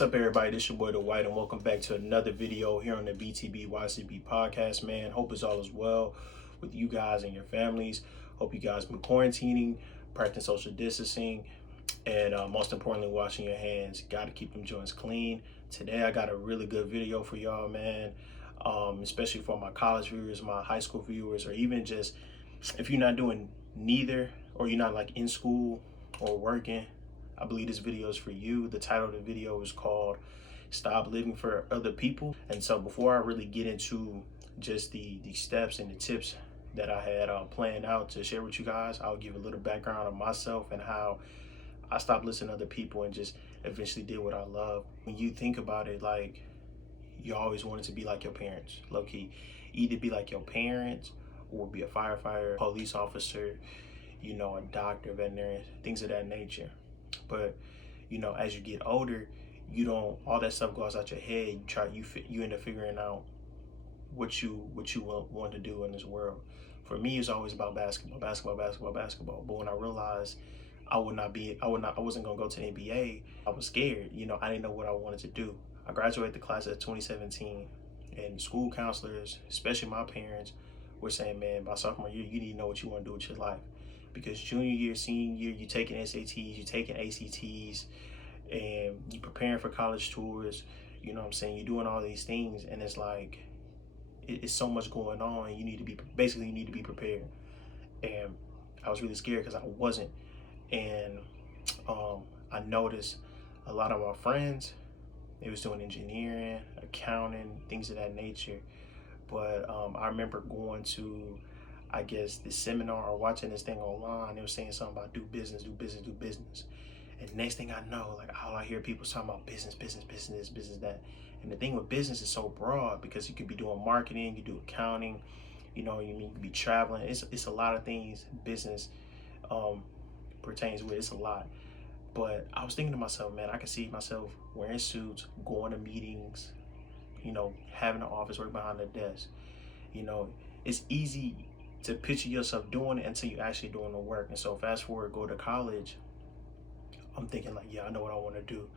What's up, everybody? This your boy The White, and welcome back to another video here on the BTB YCB podcast, man. Hope it's all is well with you guys and your families. Hope you guys been quarantining, practicing social distancing, and most importantly, washing your hands. Got to keep them joints clean. Today, I got a really good video for y'all, man, especially for my college viewers, my high school viewers, or even just if you're not doing neither, or you're not like in school or working. I believe this video is for you. The title of the video is called Stop Living for Other People. And so before I really get into just the steps and the tips that I had planned out to share with you guys, I'll give a little background on myself and how I stopped listening to other people and just eventually did what I love. When you think about it, like, you always wanted to be like your parents, low key. Either be like your parents or be a firefighter, police officer, you know, a doctor, veterinarian, things of that nature. But you know, as you get older, you don't, all that stuff goes out your head. You end up figuring out what you want to do in this world. For me, it's always about basketball. But when I realized I wasn't gonna go to the NBA, I was scared. You know, I didn't know what I wanted to do. I graduated the class of 2017, and school counselors, especially my parents, were saying, man, by sophomore year, you need to know what you want to do with your life. Because junior year, senior year, you're taking SATs, you're taking ACTs, and you're preparing for college tours. You know what I'm saying? You're doing all these things, and it's like, it's so much going on. You need to be prepared. And I was really scared because I wasn't. And I noticed a lot of my friends, they was doing engineering, accounting, things of that nature. But I remember going to, I guess, this seminar or watching this thing online. They were saying something about do business. And next thing I know, like, all I hear people talking about business, that. And the thing with business is so broad because you could be doing marketing, you do accounting, you know, you could be traveling. It's a lot of things business pertains with. It's a lot. But I was thinking to myself, man, I could see myself wearing suits, going to meetings, you know, having an office, work behind the desk. You know, it's easy to picture yourself doing it until you're actually doing the work. And so fast forward, go to college, I'm thinking like, yeah, I know what I want to do.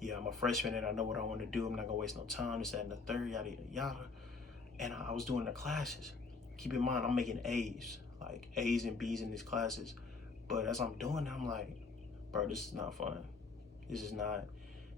Yeah, I'm a freshman and I know what I want to do. I'm not gonna waste no time, this, that, and the third, yada, yada, yada. And I was doing the classes. Keep in mind, I'm making A's, like A's and B's in these classes. But as I'm doing it, I'm like, bro, this is not fun. This is not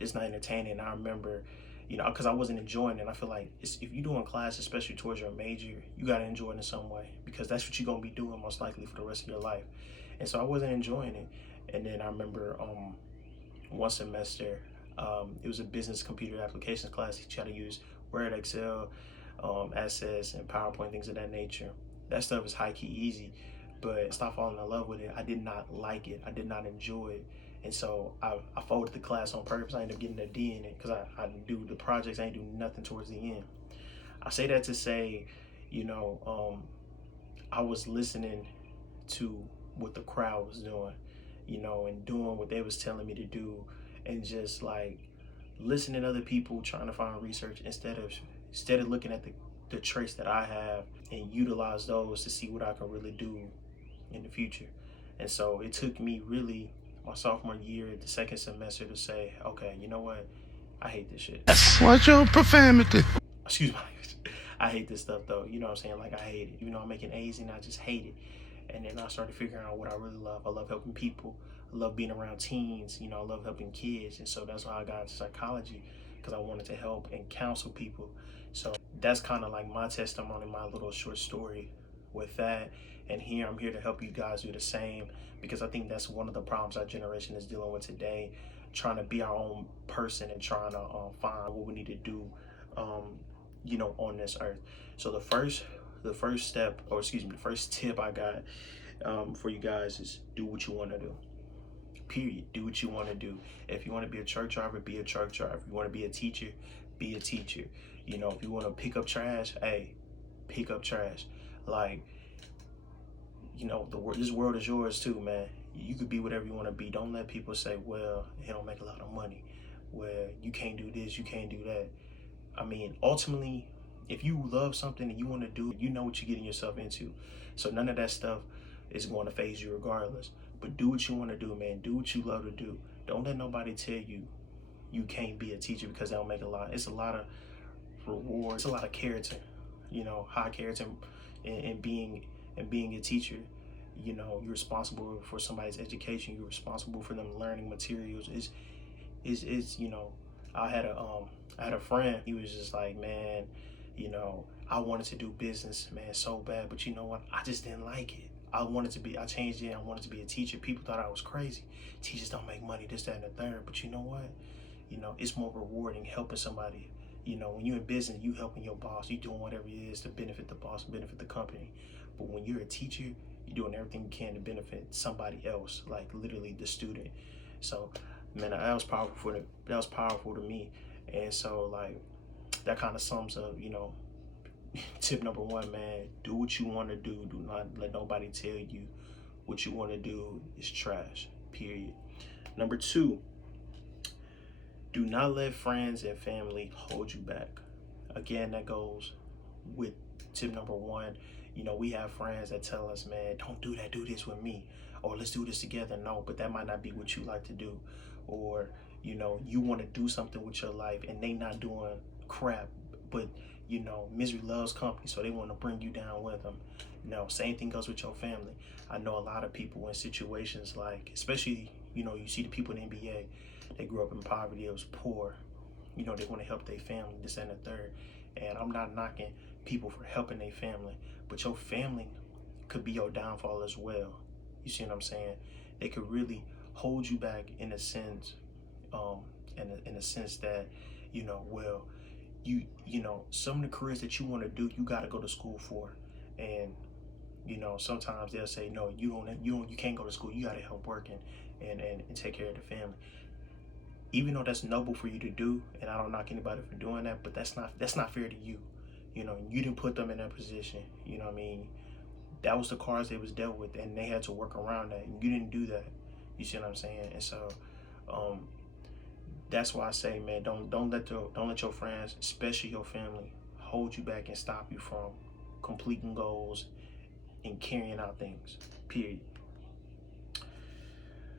entertaining. And I remember, you know, because I wasn't enjoying it. I feel like if you're doing class, especially towards your major, you got to enjoy it in some way because that's what you're going to be doing most likely for the rest of your life. And so I wasn't enjoying it. And then I remember one semester, it was a business computer applications class. You try to use Word, Excel, Access, and PowerPoint, things of that nature. That stuff is high-key easy, but I stopped falling in love with it. I did not like it. I did not enjoy it. And so I folded the class on purpose. I ended up getting a D in it because I didn't do the projects. I didn't do nothing towards the end. I say that to say, you know, I was listening to what the crowd was doing, you know, and doing what they was telling me to do, and just like listening to other people trying to find research instead of looking at the traits that I have and utilize those to see what I can really do in the future. And so it took me really my sophomore year, the second semester, to say, okay, you know what? I hate this shit. Watch your profanity. Excuse me. I hate this stuff though. You know what I'm saying? Like, I hate it. You know, I'm making A's and I just hate it. And then I started figuring out what I really love. I love helping people. I love being around teens. You know, I love helping kids. And so that's why I got into psychology, because I wanted to help and counsel people. So that's kind of like my testimony, my little short story with that. And here, I'm here to help you guys do the same, because I think that's one of the problems our generation is dealing with today, trying to be our own person and trying to find what we need to do, you know, on this earth. So the first step, or excuse me, the first tip I got for you guys is do what you want to do. Period. Do what you want to do. If you want to be a truck driver, be a truck driver. If you want to be a teacher, be a teacher. You know, if you want to pick up trash, hey, pick up trash. Like, you know, this world is yours too, man. You could be whatever you want to be. Don't let people say, well, he don't make a lot of money, well, you can't do this, you can't do that. I mean, ultimately, if you love something and you want to do it, you know what you're getting yourself into. So none of that stuff is going to phase you regardless. But do what you want to do, man. Do what you love to do. Don't let nobody tell you you can't be a teacher because they don't make a lot. It's a lot of reward. It's a lot of character, high character in being a teacher. You're responsible for somebody's education. You're responsible for them learning materials. I had a friend. He was just like, man, I wanted to do business, man, so bad, but you know what? I just didn't like it. I changed it. I wanted to be a teacher. People thought I was crazy. Teachers don't make money, this, that, and the third. But you know what? It's more rewarding helping somebody. When you're in business, you helping your boss. You doing whatever it is to benefit the boss, benefit the company. But when you're a teacher, you're doing everything you can to benefit somebody else, like literally the student. So, man, that was powerful to me. And so, like, that kind of sums up, tip number one, man, do what you want to do. Do not let nobody tell you what you want to do is trash, period. Number two, do not let friends and family hold you back. Again, that goes with tip number one. We have friends that tell us, man, don't do that, do this with me, or let's do this together. No, but that might not be what you like to do. Or, you want to do something with your life and they not doing crap, but misery loves company, so they want to bring you down with them. Same thing goes with your family. I know a lot of people in situations like, especially, you see the people in the NBA, they grew up in poverty, it was poor. They want to help their family, this and the third. And I'm not knocking people for helping their family, but your family could be your downfall as well. You see what I'm saying? They could really hold you back in a sense, in a sense that, some of the careers that you want to do, you got to go to school for. And, sometimes they'll say, no, you can't go to school. You got to help work and take care of the family. Even though that's noble for you to do, and I don't knock anybody for doing that, but that's not fair to you. You didn't put them in that position. That was the cards they was dealt with, and they had to work around that. And you didn't do that. You see what I'm saying? And so, that's why I say, man, don't let your friends, especially your family, hold you back and stop you from completing goals and carrying out things. Period.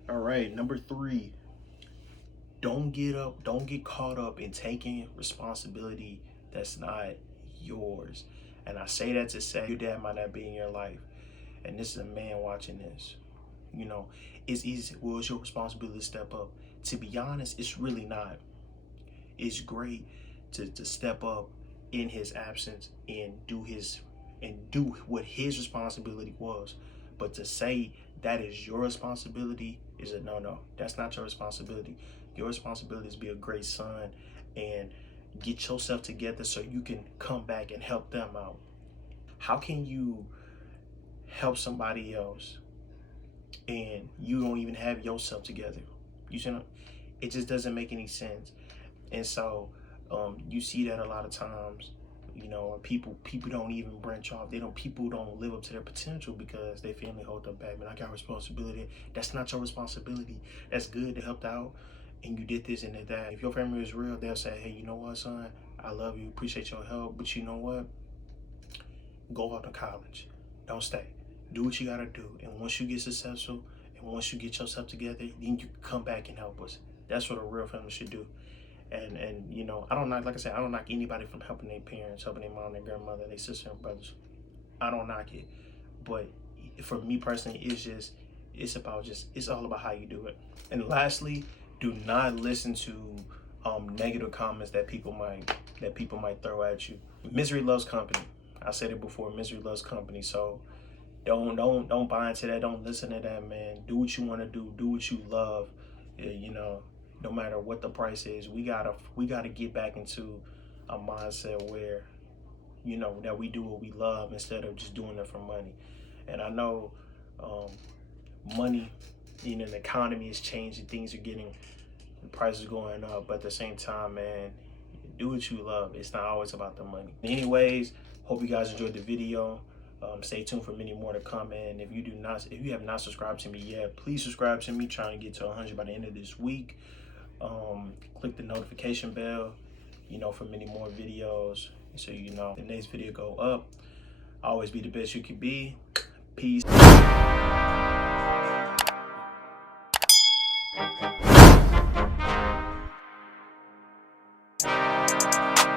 All right, number three. Don't get caught up in taking responsibility that's not yours. And I say that to say your dad might not be in your life, and this is a man watching this. It's easy. Well, it's your responsibility to step up. To be honest, it's really not. It's great to step up in his absence and do what his responsibility was. But to say that is your responsibility is a no. That's not your responsibility. Your responsibility is to be a great son and get yourself together so you can come back and help them out. How can you help somebody else and you don't even have yourself together? You see, it just doesn't make any sense. And so you see that a lot of times, people don't even branch off. People don't live up to their potential because their family hold them back. Man, I got responsibility. That's not your responsibility. That's good to help out, and you did this and did that. If your family is real, they'll say, hey, you know what, son? I love you, appreciate your help, but you know what? Go off to college. Don't stay. Do what you gotta do. And once you get successful and once you get yourself together, then you can come back and help us. That's what a real family should do. And I don't knock anybody from helping their parents, helping their mom, their grandmother, their sister and brothers. I don't knock it. But for me personally, it's all about how you do it. And lastly, do not listen to negative comments that people might throw at you. Misery loves company. I said it before, misery loves company. So don't buy into that. Don't listen to that, man. Do what you want to do. Do what you love. No matter what the price is, we gotta get back into a mindset where, that we do what we love instead of just doing it for money. And I know money, the economy is changing, the prices are going up, but at the same time, man, do what you love. It's not always about the money. Anyways, hope you guys enjoyed the video. Stay tuned for many more to come. And if you have not subscribed to me yet, please subscribe to me. Trying to get to 100 by the end of this week. Click the notification bell, for many more videos, so the next video go up. Always be the best you can be. Peace.